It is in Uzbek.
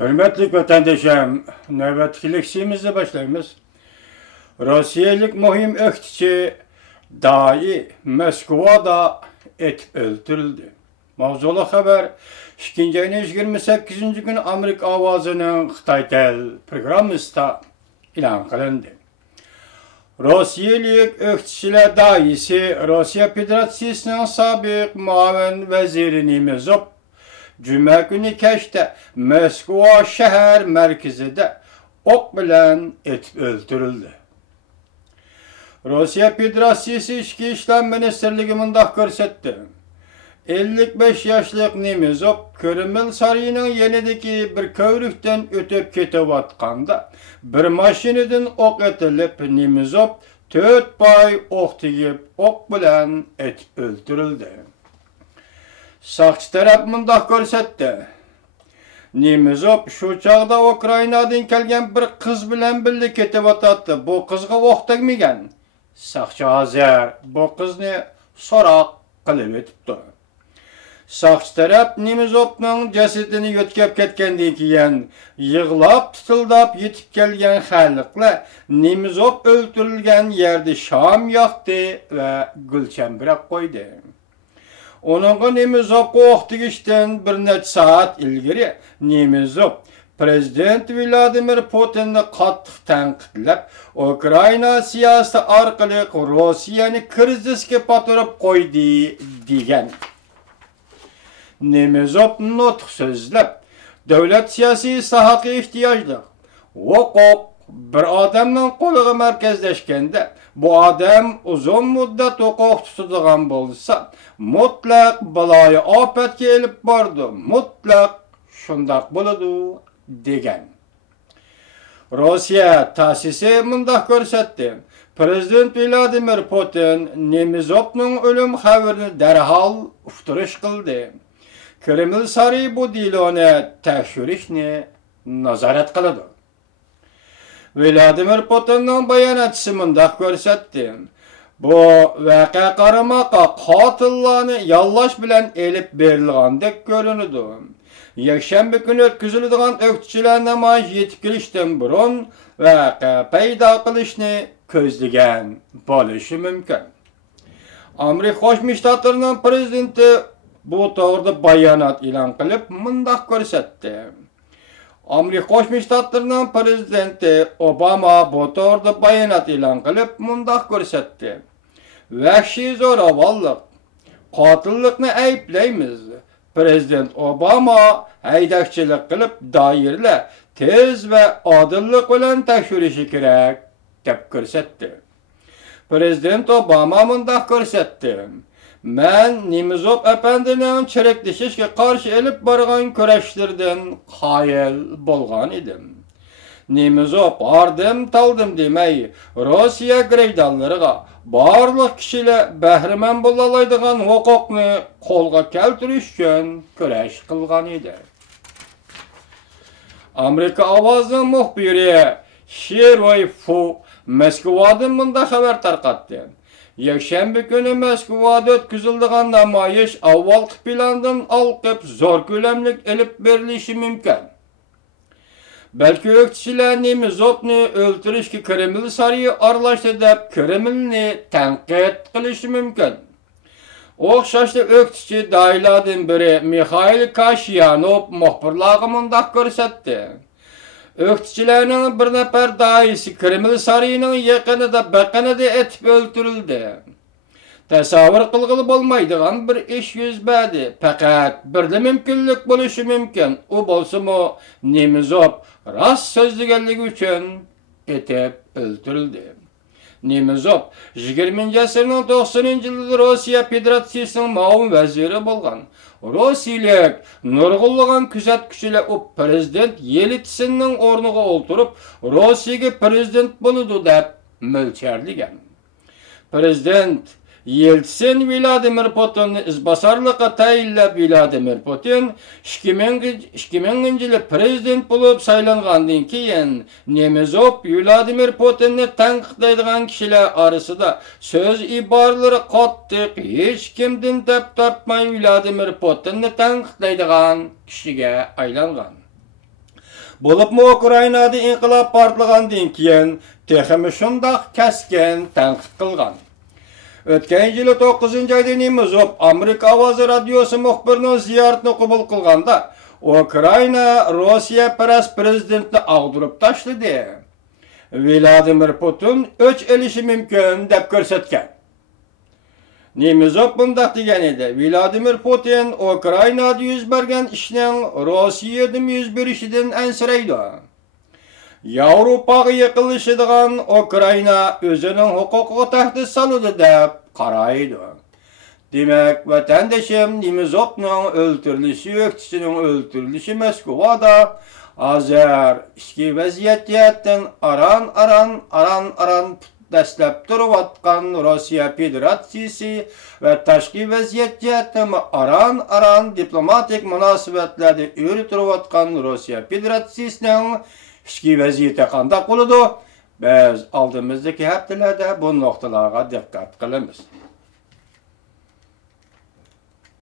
Hürmetli vatandaşım, növbetki leksiyemizi başlayımız. Rossiyalık mühim öktüçü dahi Moskova'da etip öldürüldü. Mavzulu haber 2. gün Amerika avazının Xitay tel programımızda ilan kılındı. Rossiyalık öktüçüler dahisi Rusya Federasyası'nın sabık muavin veziri Nemezov Cuma günü keşte Moskova şehir merkezinde ok bilen etip öldürüldü. Rusya Federasyası İçki İşler Ministerliği mındak görsetti. 55 yaşlık Nemezov Kreml sarayının yenideki bir kövrükten ötüp ketevatqanda bir maşineden ok etilip Nemezov 4 pay ok tiyip ok bilen etip öldürüldü. Saqçı taraf mındak görsetti. Nemezov şu çağda Ukraynadan kelgen bir kız bilen birlik ketevatatdı. Bu kızga ok tegmegen. Saqçı hazır bu kızını sorak kılıp etipdi. Saqçı taraf Nemezov'ның cesedini yötkep ketkendiği keyin yığılap tutuldap yetip kelgen xalqlar Nemezov öldürülgen yerde şam yaktı ve gülçembirak koydu. Onunla Nemezov'a ok tegişten bir neç saat ilgiri Nemezov Prezident Vladimir Putinni qattiq tanqidlab, Ukrayna siyosati orqali Rossiyani krizisga batırıp qo'ydi degan. Nemezov nutq so'zlab, davlat siyosiy islohotga ehtiyojli. Huquq bir odamning qo'liga markazlashganda, bu odam uzun muddat huquq tutadigan bo'lsa, mutlaq baloyi ofatga elib bordi. Mutlaq shundoq bo'ladi degan. Rossiya ta'sisi mundaq ko'rsatdi. Prezident Vladimir Putin Nemezovning o'lim xabarini darhol uftirish qildi. Kreml sarayı bu diloni tekshirishni nazorat qiladi. Vladimir Putinning bayonotchisi mundaq ko'rsatdi. Bu voqea qaramaqa qotillarni yollash bilan elib berilgandek ko'rinadi. Yakshanba kuni o'tkaziladigan o'qituvchilar namoyish yetib kelishdan burun voqea paydo qilishni ko'zlagan bo'lishi mumkin. Amerika Qo'shma Shtatlarining prezidenti bu to'g'rida bayonot e'lon qilib, mundaq ko'rsatdi. Amerika Qo'shma Shtatlarining prezidenti Obama bu to'g'rida bayonot e'lon qilib, mundaq ko'rsatdi. Vahshiy zo'ravonlik, qotillikni ayblaymiz. Prezident Obama haydakchilik qilib, doirlar tez va odillik bilan tekshirishi kerak deb ko'rsatdi. Prezident Obama mundaq ko'rsatdi. Men Nemezov apandining chiriklashishga qarshi elib borgan kurashlardan qoyil bo'lgan edim. Nemezov ardim taldim demay, Rossiya greydallariga barliq kishilar bahramand bo'la oladigan huquqni qo'lga keltirish uchun kurash qilgan edi. Amerika ovozining muxbiri Sheroy Fu Moskvadan bunda xabar tarqatdi. Yakshanba kuni Moskvada o'tkaziladigan namoyish avvalgi plandan olqib zo'r ko'lamlik elib berilishi mumkin. Balki o'qituvchilar Nemezovni o'ldirishga Kreml sarayı aralashdi deb Kremlni tanqid qilishi mumkin. O'xshashli o'qituvchi doirlardan biri Mikhail Kashyanov muxbirlarga mundaq ko'rsatdi. O'qituvchilarning bir nafar doisi Kreml sarayining yaqinida baqinida etib o'ldirildi. Tasavvur qilg'ili bo'lmaydigan bir ish yuz berdi. Faqat birda mumkinlik bo'lishi mumkin. U bo'lsa-mu Nemezov rost so'zlaganligi uchun etib o'ldirildi. Nemezov 20-asrning 90-yilida Rossiya Federatsiyasining muavin vaziri bo'lgan. Rossiyalik nurg'unlagan kuzatuvchilar u prezident Yeltsinning o'rniga o'ltirib, Rossiyaga prezident bo'ladi deb mo'ljallangan. Prezident Yeltsin Vladimir Putinni izbosarlikqa tayinlab, Vladimir Putin 2000-yili prezident bo'lib saylangandan keyin Nemezov Vladimir Putinni tanqidlaydigan kishilar orasida so'z iboralari qattiq, hech kimdan tap tortmay Vladimir Putinni tanqidlaydigan kishiga aylangan. Bulupmu Ukrainada inqilab partlagandan keyin texmi shundaq keskin tanqid qilgan. O'tgan yili 9-oyda Nimizov Amerika Ovozi radiosi muxbirining ziyoratini qabul qilganda Ukraina Rossiya prezidentini ag'dirib tashladi. Vladimir Putin o'ch elishi mumkin deb ko'rsatgan. Nimizov bundaq degan edi. Vladimir Putin Ukrainada yuz bergan ishning Rossiyada yuz berishidan ansiraydi. Yevropaga yiqilishadigan Ukraina o'zining huquqiga tahdid soladi deb qaraydi. Demak, vatandoshim Nimizovning o'ltirilishi, o'qituvchining o'ltirilishi Moskvada hozir ichki vaziyatdan aran dastlab turayotgan Rossiya Federatsiyasi va tashqi vaziyatdan aran diplomatik munosabatlarda o'rtirayotgan Rossiya Federatsiyasining ichki vaziyati qanday bo'ladi? Biz oldimizdagi haftalarda bu nuqtalarga diqqat qilamiz.